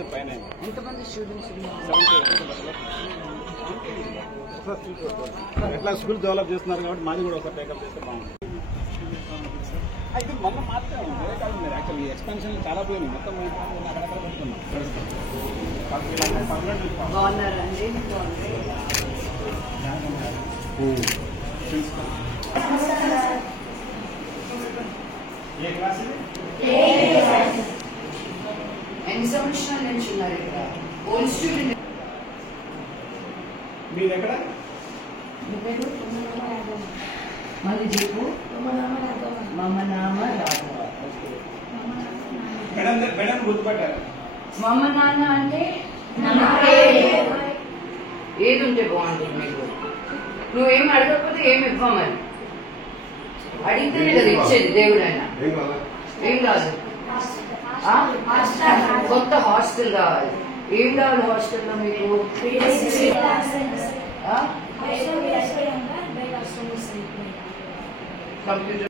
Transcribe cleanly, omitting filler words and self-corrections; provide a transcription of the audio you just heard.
పర్లేదు పైన. ఎంతమంది స్టూడెంట్స్ ఎట్లా స్కూల్ డెవలప్ చేస్తున్నారు కాబట్టి మాది కూడా ఒకసారి టేకప్ చేస్తే బాగుంటుంది. అయితే మొన్న మాత్రం వేరే కాదు మీరు యాక్చువల్లీ ఎక్స్పెన్షన్ చాలా పోయినాయి. మొత్తం అక్కడక్కడ పెడుతున్నాం. బాగున్నారండి? ఏ క్లాస్ ఎన్ని సంవత్సరాల నుంచి ఉన్నారు ఇక్కడ? Old student. మీరు ఎక్కడ? మళ్ళీ చెప్పు. మమ్మ నామ రాఘవ. మేడం గుర్తుపట్టారు. మమ్మ నాన్న అంటే ఏది ఉంటే బాగుంటుంది మీకు? నువ్వేం అడగకపోతే ఏమి ఇవ్వమని అడిగితేనే కదా ఇచ్చేది దేవుడైనా. ఏం కాదు, కొత్త హాస్టల్ కావాలి. ఏం కావాలి హాస్టల్లో మీకు? కంప్యూటర్